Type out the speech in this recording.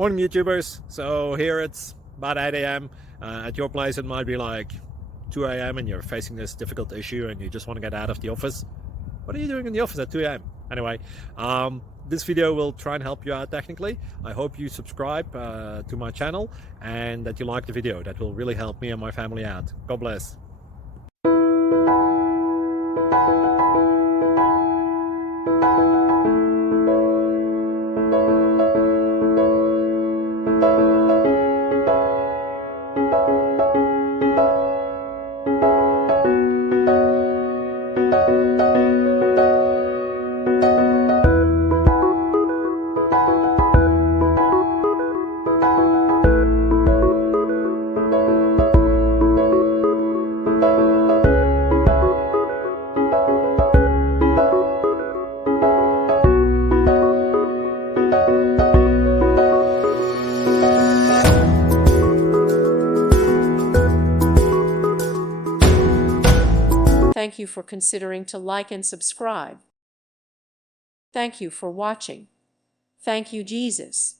Morning YouTubers. So here it's about 8 a.m. At your place it might be like 2 a.m. and you're facing this difficult issue and you just want to get out of the office. What are you doing in the office at 2 a.m.? Anyway, this video will try and help you out technically. I hope you subscribe to my channel and that you like the video. That will really help me and my family out. God bless. Thank you for considering to like and subscribe. Thank you for watching. Thank you, Jesus.